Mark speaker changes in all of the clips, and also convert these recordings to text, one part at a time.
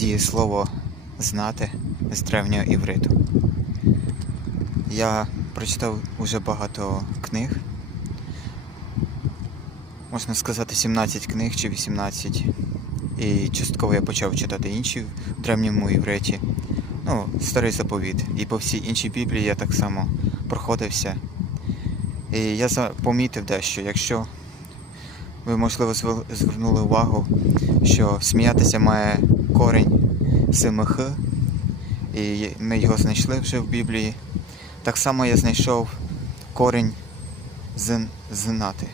Speaker 1: дієслово знати з древнього івриту. Я прочитав уже багато книг. Можна сказати, 17 книг чи 18. І частково я почав читати інші в древньому івриті. Ну, старий заповіт. І по всій іншій Біблії я так само проходився. І я помітив дещо, якщо ви, можливо, звернули увагу, що сміятися має корінь семих, і ми його знайшли вже в Біблії. Так само я знайшов корінь знати.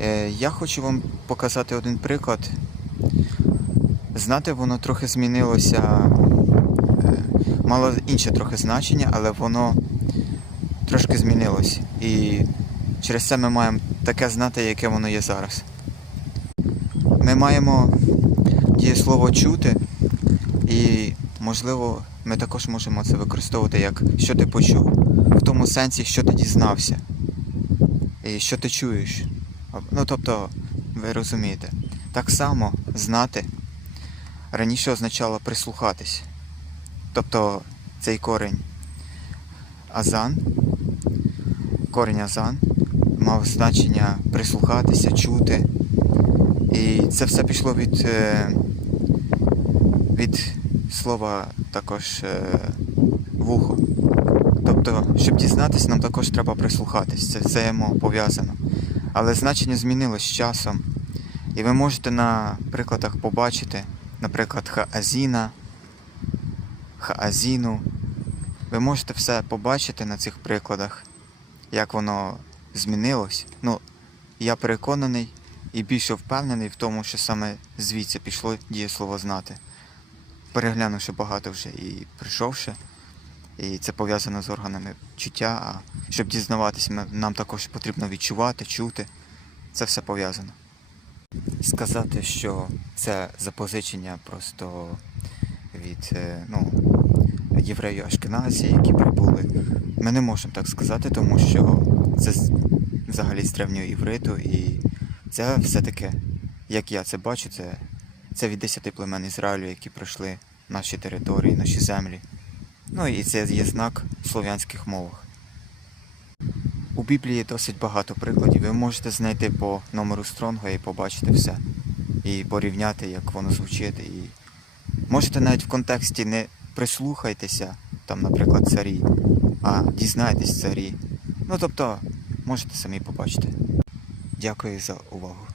Speaker 1: Е, Я хочу вам показати один приклад. Знати воно трохи змінилося, е, мало інше трохи значення, але воно трошки змінилось. І через це ми маємо таке знати, яке воно є зараз. Ми маємо дієслово чути, і, можливо, ми також можемо це використовувати як що ти почув, в тому сенсі, що ти дізнався, і що ти чуєш. Ну, тобто, ви розумієте. Так само знати раніше означало прислухатись. Тобто цей корінь азан, корінь азан мав значення прислухатися, чути. І це все пішло від, е, від слова також е, вухо. Тобто, щоб дізнатися, нам також треба прислухатись. Це взаємопов'язано. Але значення змінилось з часом. І ви можете на прикладах побачити, наприклад, хаазіна, хаазіну. Ви можете все побачити на цих прикладах, як воно змінилось. Ну, я переконаний і більше впевнений в тому, що саме звідси пішло дієслово знати. Переглянувши багато вже і прийшовши, і це пов'язано з органами чуття. А щоб дізнаватися, нам також потрібно відчувати, чути. Це все пов'язано. Сказати, що це запозичення просто від е, ну, євреїв Ашкеназі, які прибули. Ми не можемо так сказати, тому що це взагалі з древнього івриту, і це все-таки, як я це бачу, це, це від десяти племен Ізраїлю, які пройшли наші території, наші землі. Ну і це є знак в слов'янських мовах. У Біблії досить багато прикладів. Ви можете знайти по номеру Стронга і побачити все. І порівняти, як воно звучить. І можете навіть в контексті не прислухайтеся, там, наприклад, царі, а дізнайтесь царі. Ну тобто, можете самі побачити. Дякую за увагу.